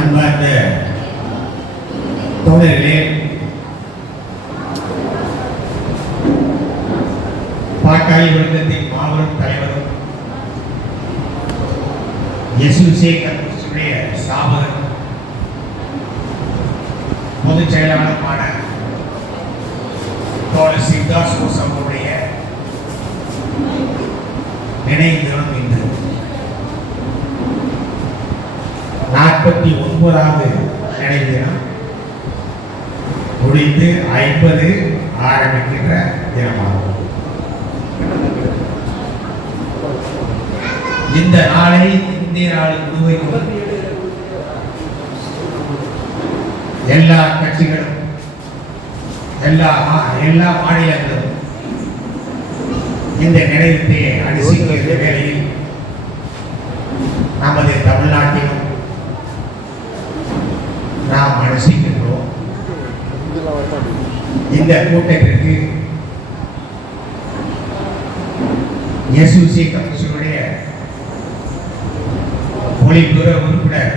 அன்பார்ந்த தோழர்களே, பாட்டாளி வர்க்கத்தின் மாபெரும் தலைவரும் எஸ்யூசி கட்சியுடைய ஸ்தாபகரும் பொதுச் செயலாளருமான தோழர் சித்தார்த் கோசமுடைய நினைவு தினம் இன்று 49வது நினைவு தினம் முடிந்து 50 ஆரம்பிக்கின்ற தினமாகும். இந்த நாளை இந்திய நாடு முழுவதும் எல்லா கட்சிகளும் எல்லா மாநிலங்களும் இந்த நினைவத்தை அனுசரிக்கின்ற வேளையில் நமது தமிழ்நாட்டிலும் நாம் அனுசரிக்கின்றோம். இந்த கூட்டத்திற்கு எஸ்யூசி கமிஷனுடைய மொழிபுற உறுப்பினர்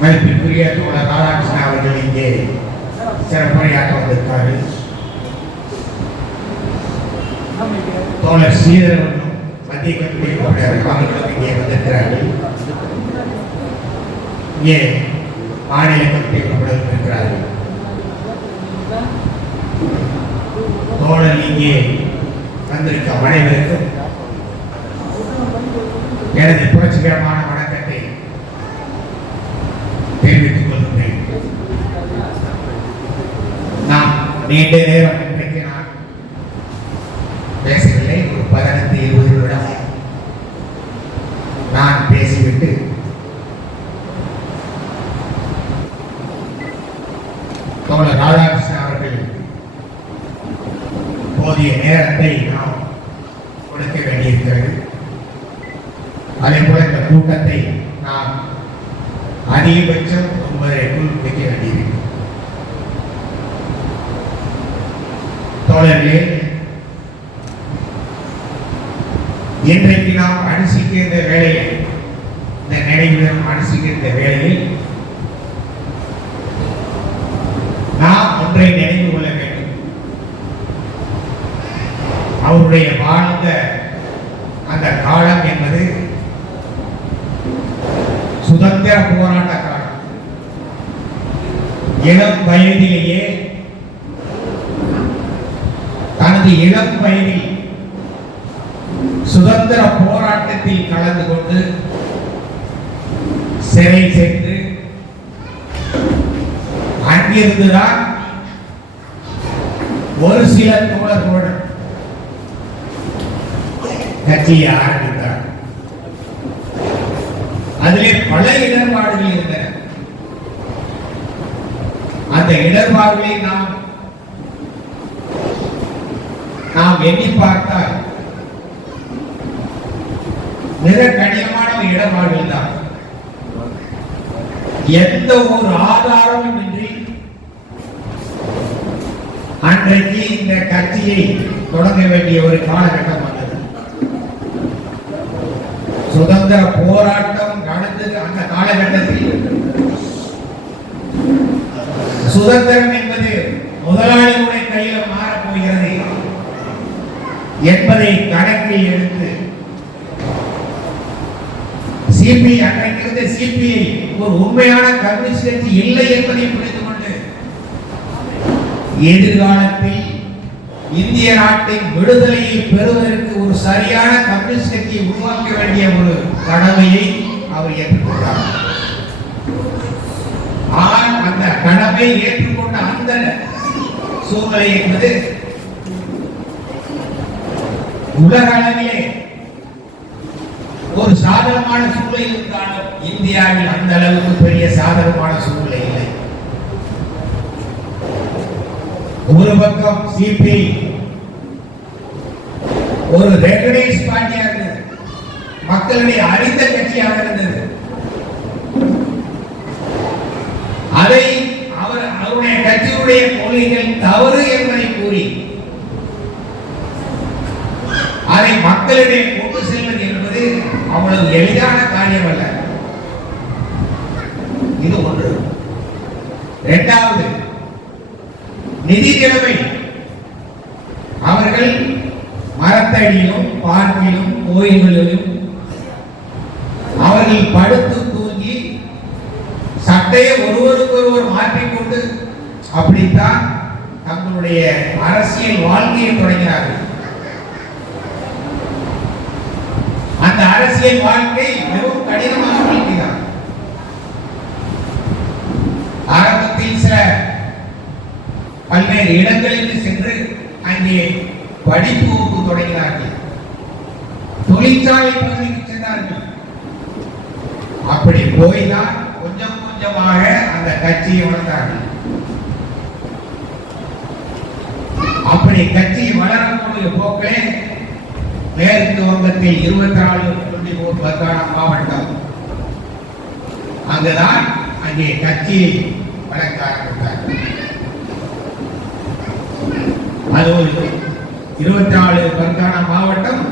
மதிப்பிற்குரிய தோழர் ராதாகிருஷ்ணன் அவர்கள் இங்கே சிறப்புரையாற்ற வந்திருக்கார்கள். தோழர் ஸ்ரீதரவனும் மத்திய கல்வி அவர்களும் இங்கே வந்திருக்கிறார்கள். இங்கே மாநில கல்வி இருக்கிறார்கள். தோழர் இங்கே வந்திருக்க அனைவருக்கும் எனது புரட்சிகரமான வணக்கத்தை தெரிவித்துக் கொள்கிறேன். நான் நீண்ட நேரம் இன்றைக்கு நான் பேசவில்லை. ஒரு 15-20 நிமிடம் நான் பேசிவிட்டு தோழர் ராதாகிருஷ்ணன் அவர்கள் போதிய நேரத்தை நாம் கொடுக்க வேண்டியிருக்கிறது. அதே போல இந்த கூட்டத்தை நாம் அதிகபட்சம் 9:30க்குள் முடிக்க வேண்டியிருக்கிறது. தோழர்களே, இன்றைக்கு நாம் அனுசிக்கின்ற வேளையில், இந்த நினைவுடன் அனுசிக்கின்ற வேளையில் நாம் ஒன்றை நினைவு கொள்ள வேண்டும். அவருடைய வாழ்ந்த அந்த காலம் என்பது சுதந்திர போராட்ட காலம். இளம் வயதிலேயே, தனது இளம் வயதில் சுதந்திர போராட்டத்தில் கலந்து கொண்டு சிறை சென்று அங்கிருந்துதான் ஒரு சில தோழர்களுடன் கட்சியை ஆரம்பித்தார். அதிலே பல இடர்பாடுகள் இருந்தன. அந்த இடர்பாடுகளை நாம் எண்ணி பார்த்தால் மிக கடினமான இடர்பாடுகள் தான். எந்த ஒரு ஆதாரமும் இன்றி அன்றைக்கு இந்த கட்சியை தொடங்க வேண்டிய ஒரு காலகட்டம் வந்தது. சுதந்திர போராட்டம் நடந்தது. அந்த காலகட்டத்தில் சுதந்திரம் என்பது முதலாளிகளுடைய கையில் மாறப்போகிறது என்பதை கணக்கில் எடுத்து சிபிஐ ஒரு உண்மையான கம்யூனிஸ்ட் கட்சி இல்லை என்பதை புரிந்து கொண்டு எதிர்காலத்தில் இந்திய நாட்டின் விடுதலையை பெறுவதற்கு ஒரு சரியான கம்யூனிஸ்ட் கட்சியை உருவாக்க வேண்டிய ஒரு கடமையை அவர் ஏற்றுக்கொண்டார். ஆனால் அந்த கடமையை ஏற்றுக்கொண்ட அந்த சூழ்நிலை என்பது உலக அளவிலே ஒரு சாதகமான சூழ்நிலை இருந்தாலும் இந்தியாவில் அந்த அளவுக்கு பெரிய சாதகமான சூழ்நிலை இல்லை. ஒரு பக்கம் சிபிஐ ஒரு ரெகனைஸ் பார்ட்டியாக இருந்தது, மக்களுடைய அறிந்த கட்சியாக இருந்தது. அதை அவருடைய கட்சியுடைய கொள்கைகள் தவறு என்பதை கூறி அதை மக்களிடையே கொண்டு செல்வது என்பது அவ்வளவு எளிதான காரியம் அல்ல. இது ஒன்று. இரண்டாவது, நிதி நிலைமை. அவர்கள் மரத்தடியிலும் பார்க்கிலும் கோயில்களிலும் அவர்கள் படுத்து தூங்கி சட்டையை ஒருவருக்கொருவர் மாற்றிக்கொண்டு அப்படித்தான் தங்களுடைய அரசியல் வாழ்க்கையை தொடங்கினார்கள். அந்த அரசியல் வாழ்க்கை மிகவும் கடினமான வாழ்க்கை தான். ஆரம்பத்தில் சில பல்வேறு இடங்களுக்கு சென்று அங்கே படிப்பு தொடங்கினார்கள். தொழிற்சாலை பகுதிக்கு சென்றார்கள். அப்படி போய்தான் கொஞ்சம் கொஞ்சமாக அந்த கட்சியை வளர்ந்தார்கள். அப்படி கட்சி வளரக்கூடிய போக்கிலே மேற்கு வங்கத்தில் 24 பர்கானா மாவட்டம் அங்குதான் அங்கே கட்சியை வளர்க்க ஆரம்பித்தார்கள். அது ஒரு 24 பர்கானா மாவட்டம்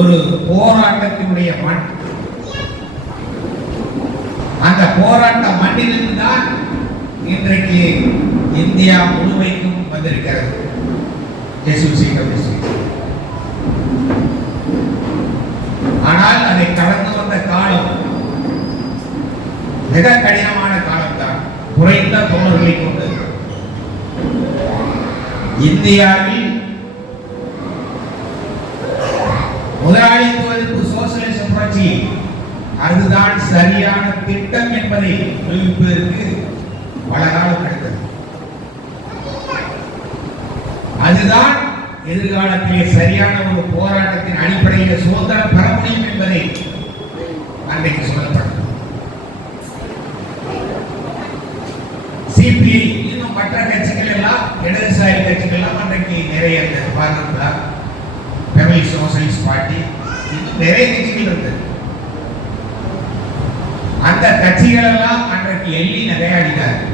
ஒரு போராட்டத்தினுடைய மண். அந்த போராட்ட மண்ணிலிருந்து தான் இன்றைக்கு இந்தியா முழுமைக்கும் வந்திருக்கிறது. ஆனால் அதை கடந்து வந்த காலம் மிக கடினமான காலம் தான். குறைந்த தோழர்களை கொண்டு இந்தியாவில் முதலாளித்துவ சோசியலிச புரட்சி அதுதான் சரியான திட்டம் என்பதை நிரூபிப்பதற்கு பல காலம் கிடைத்தது. அதுதான் எதிர்காலத்திலே சரியான ஒரு போராட்டத்தின் அடிப்படையில் சுதந்திரம் பெற முடியும் என்பதை அன்றைக்கு சொல்லப்பட்டது. சிபிஐ இன்னும் மற்ற கட்சிகள் எல்லாம் இடதுசாரி கட்சிகள் எல்லாம் அன்றைக்கு நிறைய இருந்தது. பாரதிய ஃபெமிலி சோசியலிஸ்ட் பார்ட்டி இன்னும் நிறைய கட்சிகள் இருந்தது. அந்த கட்சிகள் எல்லாம் அன்றைக்கு எள்ளி நகையாடினார்கள்.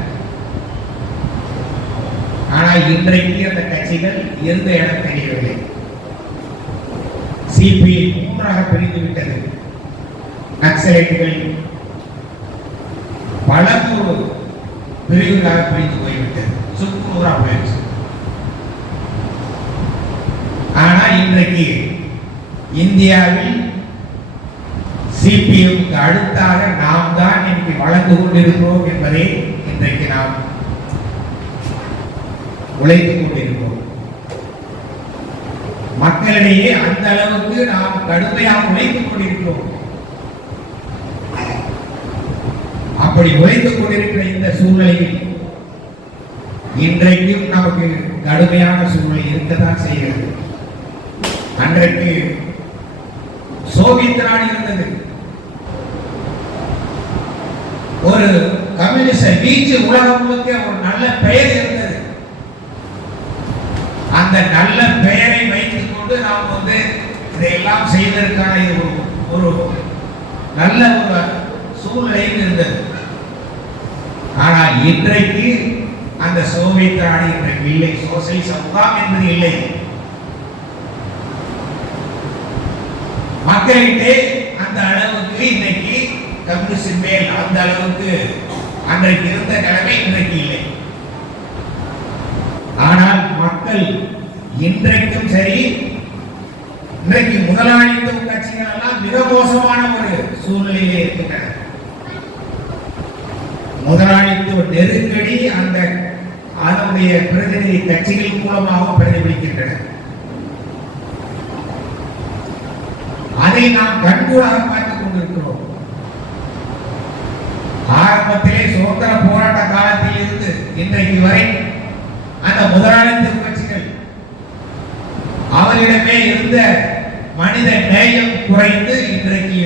ஆனால் இன்றைக்கு அந்த கட்சிகள் இருந்த இடம் தெரியவில்லை. சிபிஐ 3ஆக பிரிந்து விட்டது. நக்சலைட்டுகள் பல பிரிவுகளாக பிரிந்து போய்விட்டது. சுக்குநூறாக போயிடுச்சு. ஆனால் இன்றைக்கு இந்தியாவில் சிபிஎம்க்கு அடுத்தாக நாம் தான் இன்றைக்கு வளர்ந்து கொண்டிருக்கிறோம் என்பதை இன்றைக்கு நாம் உழைத்துக் கொண்டிருக்கிறோம். மக்களிடையே அந்த அளவுக்கு நாம் கடுமையாக உழைத்துக் கொண்டிருக்கிறோம். அப்படி உழைத்துக் கொண்டிருக்கிற இந்த சூழ்நிலையில் இன்றைக்கும் நமக்கு கடுமையான சூழ்நிலை இருக்கத்தான் செய்கிறது. அன்றைக்கு சோவியத் நாடு இருந்தது. ஒரு கம்யூனிஸ்ட் வீச்சு உலகம் முழுக்க ஒரு நல்ல பெயர் இருந்தது. அந்த நல்ல பெயரை வைத்துக் கொண்டு நாம் இதையெல்லாம் செய்வதற்கான ஒரு நல்ல ஒரு சூழ்நிலையில் இருந்தது. ஆனால் இன்றைக்கு அந்த சோவியத் நாடு இன்றைக்கு இல்லை. சோசியலிச முகாம் என்பது இல்லை. மக்களிடையே அந்த அளவுக்கு இன்னைக்கு கம்யூனிஸ்ட் மேல் அந்த அளவுக்கு அன்றைக்கு இருந்த நிலைமை இன்றைக்கு இல்லை. ஆனால் மக்கள் இன்றைக்கும் சரி, இன்றைக்கு முதலாளித்துவ கட்சிகள் எல்லாம் மிக மோசமான ஒரு சூழ்நிலையிலே இருக்கின்றன. முதலாளித்துவ நெருக்கடி அந்த அதனுடைய பிரதிநிதி கட்சிகள் மூலமாக பிரதிபலிக்கின்றன. அதை நாம் கண்கூடாக பார்த்துக் கொண்டிருக்கிறோம். ஆரம்பத்திலே சுதந்திர போராட்ட காலத்தில் இருந்து இன்றைக்கு வரை அந்த முதலாளித்துவ கட்சிகள் அவரிடமே இருந்த மனித நேயம் குறைந்து இன்றைக்கு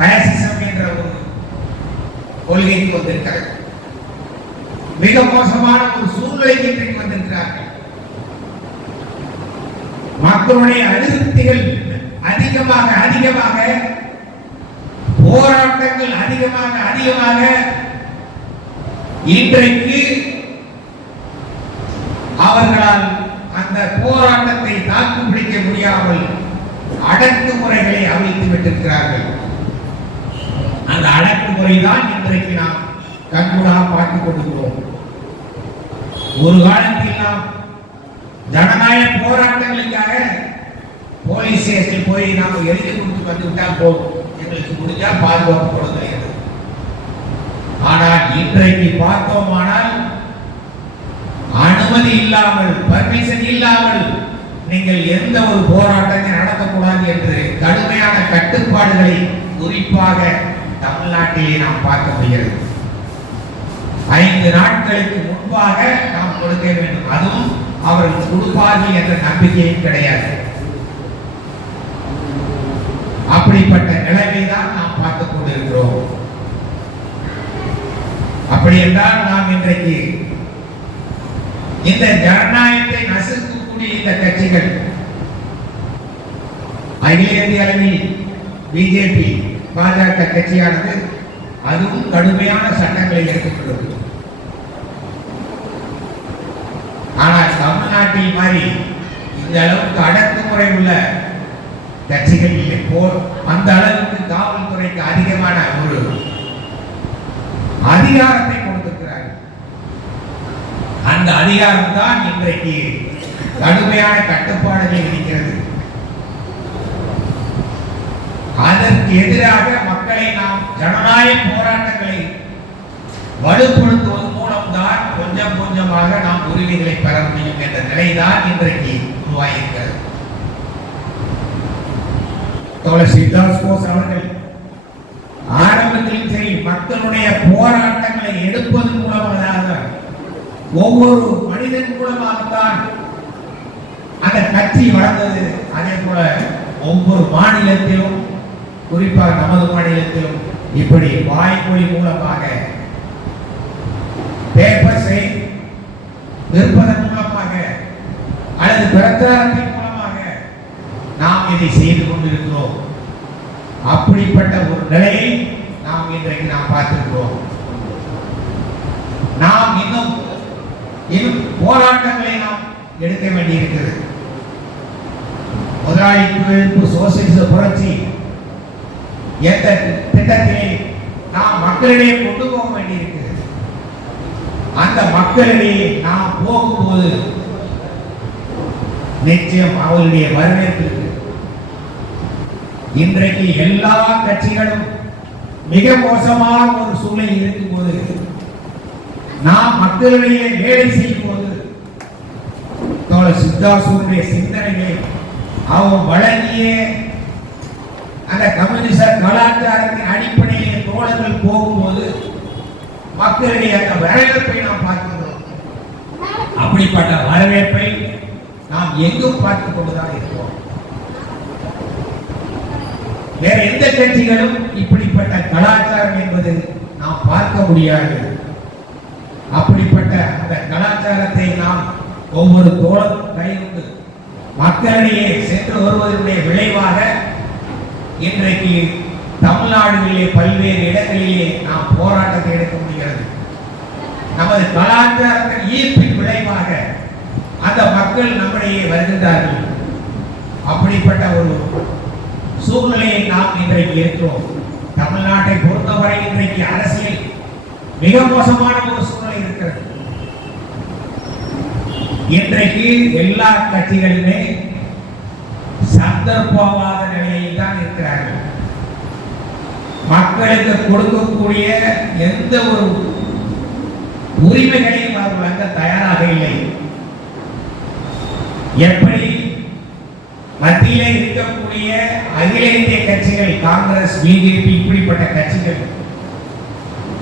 பாசிசம் என்ற ஒரு கொள்கைக்கு வந்திருக்கிறது. மிக மோசமான ஒரு சூழ்நிலைக்கு இன்றைக்கு வந்திருக்கிறார்கள். மக்களுடைய அதிருப்திகள் அதிகமாக போராட்டங்கள் அதிகமாக இன்றைக்கு அவர்களால் அந்த போராட்டத்தை தாக்கு பிடிக்க முடியாமல் அடக்குமுறைகளை அவிழ்த்து விட்டிருக்கிறார்கள். அந்த அடக்குமுறை தான் இன்றைக்கு நாம் கண்கூடாக பார்த்துக் கொண்டிருக்கிறோம். ஒரு காலத்தில் நாம் ஜனநாயக போராட்டங்களுக்காக போலீஸ் ஸ்டேஷன் போய் நாம் எழுதி கொடுத்து வந்து விட்டால் போதும், எங்களுக்கு முடிஞ்சா பாதுகாப்பு கொடுக்கிறது. ஆனால் இன்றைக்கு பார்த்தோமானால் அனுமதி இல்லாமல், பர்மிஷன் இல்லாமல் நீங்கள் எந்த ஒரு போராட்டத்தை நடத்தக்கூடாது என்று கடுமையான கட்டுப்பாடுகளை குறிப்பாக தமிழ்நாட்டிலே நாம் பார்க்க முடிகிறது. 5 நாட்களுக்கு முன்பாக நாம் கொடுக்க வேண்டும், அதுவும் அவர்கள் கொடுப்பார்கள் என்ற நம்பிக்கையும் கிடையாது. அப்படிப்பட்ட நிலைமை தான் நாம் பார்த்துக் கொண்டிருக்கிறோம். அப்படி என்றால் நாம் இன்றைக்கு இந்த ஜனநாயகத்தை நசுக்கக்கூடிய இந்த கட்சிகள் அகில இந்திய அளவில் பிஜேபி பாஜக கட்சியானது அதுவும் கடுமையான சட்டங்களை ஏற்றுக்கொண்டது. ஆனால் தமிழ்நாட்டில் மாதிரி இந்த அளவுக்கு அடக்குமுறை உள்ள கட்சிகள் இல்லை. அந்த அளவுக்கு காவல்துறைக்கு அதிகமான ஒரு அதிகாரத்தை கொடுத்திருக்கிறார்கள். அந்த அதிகாரம் தான் இன்றைக்கு கடுமையான கட்டுப்பாடுகள் இருக்கிறது. அதற்கு எதிராக மக்களை நாம் ஜனநாயக போராட்டங்களை வலுப்படுத்துவதன் மூலம்தான் கொஞ்சம் கொஞ்சமாக நாம் உரிமைகளை பெற முடியும் என்ற நிலைதான் இன்றைக்கு உருவாகியிருக்கிறது. தோழர் சித்தார்த் போஸ் அவர்கள் ஆரம்பத்திலும் சரி மக்களுடைய போராட்டங்களை எடுப்பதன் மூலமாக ஒவ்வொரு மனிதன் மூலமாகத்தான் அந்த கட்சி வளர்ந்தது. அதே போல ஒவ்வொரு மாநிலத்திலும், குறிப்பாக நமது மாநிலத்திலும் இப்படி வாய்மொழி மூலமாக பேப்பர்ஸை விற்பதன் மூலமாக அல்லது பிரச்சாரத்தின் மூலமாக நாம் இதை செய்து கொண்டிருக்கிறோம். அப்படிப்பட்ட ஒரு நிலையை நாம் இன்றைக்கு நாம் பார்த்திருக்கிறோம். நாம் இன்னும் போராட்டங்களை நாம் எடுக்க வேண்டியிருக்கிறது. முதலாளித்துவ சோசியலிச புரட்சி எந்த திட்டத்திலே நாம் மக்களிடையே கொண்டு போக வேண்டியிருக்கிறது. அந்த மக்களிடையே நாம் போகும்போது நிச்சயம் அவருடைய வரவேற்பு. இன்றைக்கு எல்லா கட்சிகளும் மிக மோசமான ஒரு சூழ்நிலை இருக்கும்போது, நாம் மக்களிடையே வேலை செய்யும் போது தோழர் சித்தார்த்தனுடைய சிந்தனைகளை அவர் வழங்கிய அந்த கம்யூனிச கலாச்சாரத்தின் அடிப்படையிலே தோழர்கள் போகும்போது மக்களிடையே அந்த வரவேற்பை நாம் பார்க்கிறோம். அப்படிப்பட்ட வரவேற்பை நாம் எங்கும் பார்த்துக் கொண்டுதான் இருக்கிறோம். வேற எந்த கட்சிகளும் இப்படிப்பட்ட கலாச்சாரம் என்பது நாம் பார்க்க முடியாது. அப்படிப்பட்ட அந்த கலாச்சாரத்தை நாம் ஒவ்வொரு தோழர் கையுண்டு மக்களிடையே சென்று வருவதனுடைய விளைவாக இன்றைக்கு தமிழ்நாடுகளிலே பல்வேறு இடங்களிலே நாம் போராட்டத்தை எடுக்க முடிகிறது. நமது கலாச்சாரத்தின் ஈர்ப்பின் விளைவாக அந்த மக்கள் நம்மிடையே வருகின்றார்கள். அப்படிப்பட்ட ஒரு சூழ்நிலையை நாம் இன்றைக்கு இருக்கிறோம். தமிழ்நாட்டை பொறுத்தவரை இன்றைக்கு அரசியல் மிக மோசமான ஒரு சூழ்நிலை இருக்கிறது. இன்றைக்கு எல்லா கட்சிகளுமே சந்தர்ப்பவாத நிலையில் தான் இருக்கிறார்கள். மக்களுக்கு கொடுக்கக்கூடிய எந்த ஒரு உரிமைகளையும் அவர் வழங்க தயாராக இல்லை. எப்படி மத்தியிலே இருக்கக்கூடிய அகில இந்திய கட்சிகள், காங்கிரஸ், பிஜேபி, இப்படிப்பட்ட கட்சிகள்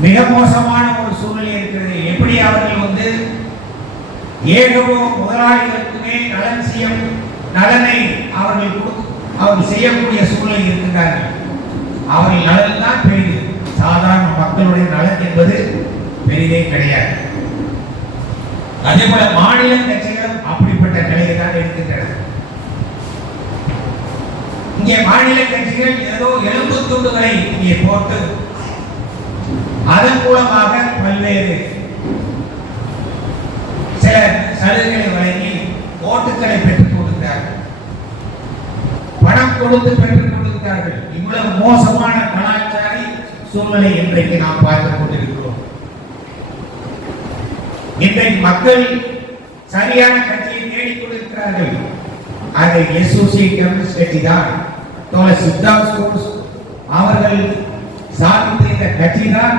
மிக மோசமான ஒரு சூழ்நிலை இருக்கிறது. எப்படி அவர்கள் ஏகபோ முதலாளிகளுக்குமே நலனை அவர்கள் செய்யக்கூடிய சூழ்நிலை இருக்கிறார்கள். அவர்கள் நலன் தான் பெரிது, சாதாரண மக்களுடைய நலன் என்பது பெரிதே கிடையாது. அதே போல மாநில கட்சிகளும் அப்படிப்பட்ட நிலையை தான் இருக்கின்றன. இங்கே மாநில கட்சிகள் ஏதோ எலும்பு துண்டுகளை இங்கே போட்டு அதன் மூலமாக பல்வேறு சில சலுகைகளை வழங்கி ஓட்டுகளை பெற்றுக் கொடுக்கிறார்கள், பணம் கொடுத்து பெற்றுக் கொடுக்கிறார்கள். இவ்வளவு மோசமான கலாச்சார சூழ்நிலை இன்றைக்கு நாம் பார்த்துக் கொண்டிருக்கிறோம். இன்றைக்கு மக்கள் சரியான கட்சியை தேடிக்கொண்டிருக்கிறார்கள். அது எஸ்ஓசி கம்யூனிஸ்ட் கட்சி தான். தோழர் சித்தார்த் கோஸ் அவர்கள் சாதித்த இந்த கட்சி தான்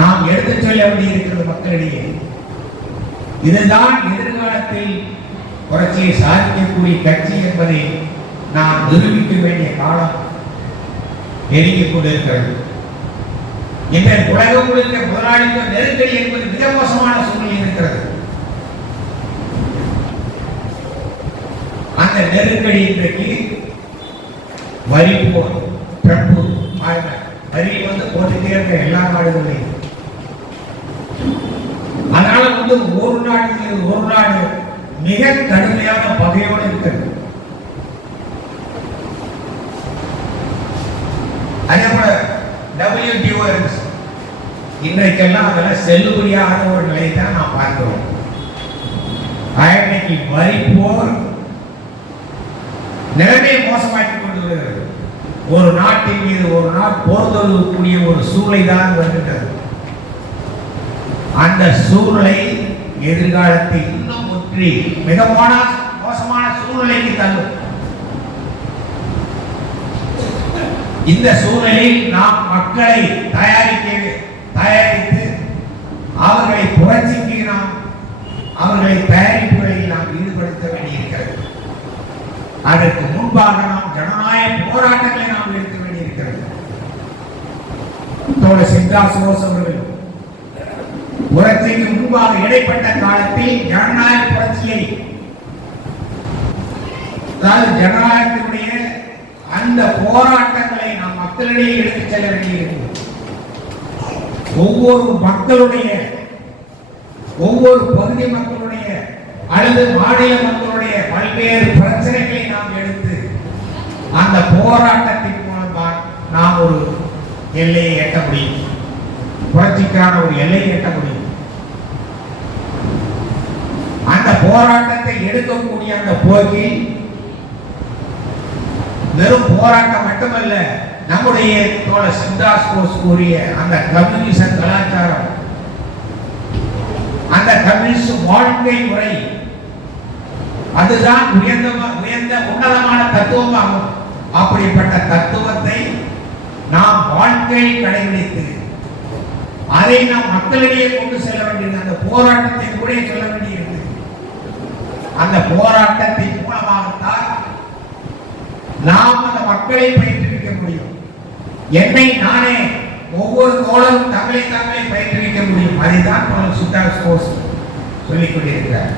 நாம் எடுத்துச் சொல்ல வேண்டியிருக்கிறது மக்களிடையே. இதுதான் எதிர்காலத்தில் புரட்சியை சாதிக்கக்கூடிய கட்சி என்பதை நாம் நிரூபிக்க வேண்டிய காலம் நெருங்கிக் கொண்டிருக்கிறது. இந்த உலகம் முழுக்க முதலாளித்துவ நெருக்கடி என்பது மிக மோசமான சூழ்நிலை இருக்கிறது. அந்த நெருக்கடி இன்றைக்கு வரி போர் பிரபு வரி போட்டுட்டே இருக்க எல்லா நாடுகளையும். அதனால ஒரு நாடு மிக கடுமையான பகையோடு இருக்கிறது. அதே போல WTO இன்றைக்கெல்லாம் அதெல்லாம் செல்லுபடியாத ஒரு நிலையை தான் நாம் பார்க்கிறோம். இன்னைக்கு வரி போர் நிலைமையை மோசமாக்கி கொண்டு வருகிறது. ஒரு நாட்டின் மீது ஒரு நாள் போர் தொடுக்கக்கூடிய ஒரு சூழலை தான் வருகின்றது. அந்த சூழ்நிலை எதிர்காலத்தில் இன்னும் முற்றி மிக மோசமான சூழ்நிலைக்கு தள்ளும். இந்த சூழ்நிலையில் நாம் மக்களை தயாரித்து அவர்களை புரட்சிக்கு அவர்களை தயாரிப்புகளில் நாம் ஈடுபடுத்த வேண்டியிருக்கிறது. அதற்கு முன்பாக நாம் ஜனநாயக போராட்டங்களை நாம் எடுக்க வேண்டியிருக்கிறது. தோழர் சித்தார்த் கோஸ் அவர்கள் புரட்சிக்கு முன்பாக இடைப்பட்ட காலத்தில் ஜனநாயக புரட்சியை, அதாவது ஜனநாயகத்தினுடைய அந்த போராட்டங்களை நாம் மக்களிடையே எடுத்துச் செல்ல வேண்டியிருக்கிறது. ஒவ்வொரு பகுதி மக்களுடைய அல்லது மாநில மக்களுடைய பல்வேறு பிரச்சனைகளை நாம் எடுத்து அந்த போராட்டத்தின் மூலமாக நாம் ஒரு எல்லையை எட்ட முடியும். புரட்சிக்கான ஒரு எல்லையை எட்ட முடியும். அந்த போராட்டத்தை எடுக்கக்கூடிய அந்த போக்கில் வெறும் போராட்டம் மட்டுமல்ல, நம்முடைய தோழர் சித்தார்த் கோஸ் கூறிய அந்த கம்யூனிச கலாச்சாரம், அந்த கம்யூனிஸ்ட் வாழ்க்கை முறை, அதுதான் உயர்ந்த உன்னதமான தத்துவமாகும். அப்படிப்பட்ட தத்துவத்தை நாம் வாழ்க்கையை கடைபிடித்து அதை நாம் மக்களிடையே கொண்டு செல்ல வேண்டியது. அந்த போராட்டத்தை கூட சொல்ல வேண்டியிருக்கிறது. அந்த போராட்டத்தின் மூலமாகத்தான் நாம் அந்த மக்களை பயிற்றுவிக்க முடியும். என்னை நானே ஒவ்வொரு தோழரும் தங்களை பயிற்றுவிக்க முடியும். அதைதான் சித்தார்த் கோஸ் சொல்லிக் கொண்டிருக்கிறார்.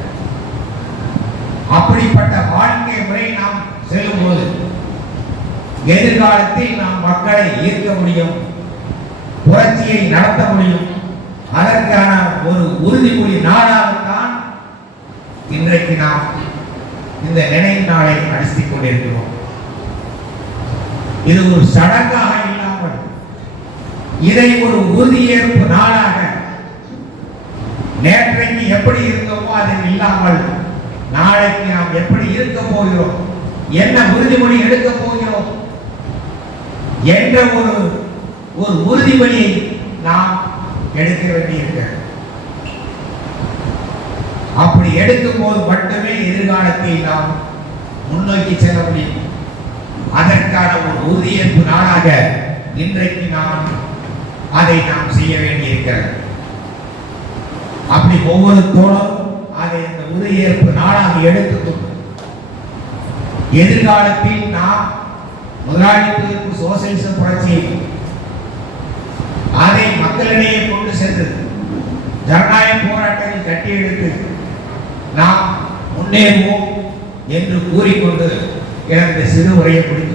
அப்படிப்பட்ட வாழ்க்கை முறை நாம் செல்லும் போது எதிர்காலத்தில் நாம் மக்களை ஈர்க்க முடியும், புரட்சியை நடத்த முடியும். அதற்கான ஒரு உறுதிமொழி நாளாகத்தான் இன்றைக்கு நாம் இந்த நினைவு நாளை அனுஷ்டித்துக் கொண்டிருக்கிறோம். இது ஒரு சடங்காக இல்லாமல் இதை ஒரு உறுதியேற்பு நாளாக, நேற்றைக்கு எப்படி இருந்தோமோ அதில் இல்லாமல் நாளைக்கு நாம் எப்படி இருக்க போகிறோம், என்ன உறுதிமொழி எடுக்க போகிறோம் என்ற ஒரு உறுதிமொழியை நாம் எடுக்க வேண்டியிருக்கிறது. அப்படி எடுக்கும் போது மட்டுமே எதிர்காலத்தில் நாம் முன்னோக்கி செல்ல முடியும். அதற்கான ஒரு உறுதியேற்பு நாளாக இன்றைக்கு அதை நாம் செய்ய வேண்டியிருக்கிறது. அப்படி ஒவ்வொரு தோழரும் அதை இந்த உறுதியேற்பு நாளாக எடுத்துக்கொண்டு எதிர்காலத்தில் நாம் முதலாளித்துவ சோசியலிச புரட்சி அதை மக்களிடையே கொண்டு சென்று ஜனநாயக போராட்டத்தில் கட்டியெடுத்து நாம் முன்னேறுவோம் என்று கூறிக்கொண்டு எனது சிறு உரையை முடித்து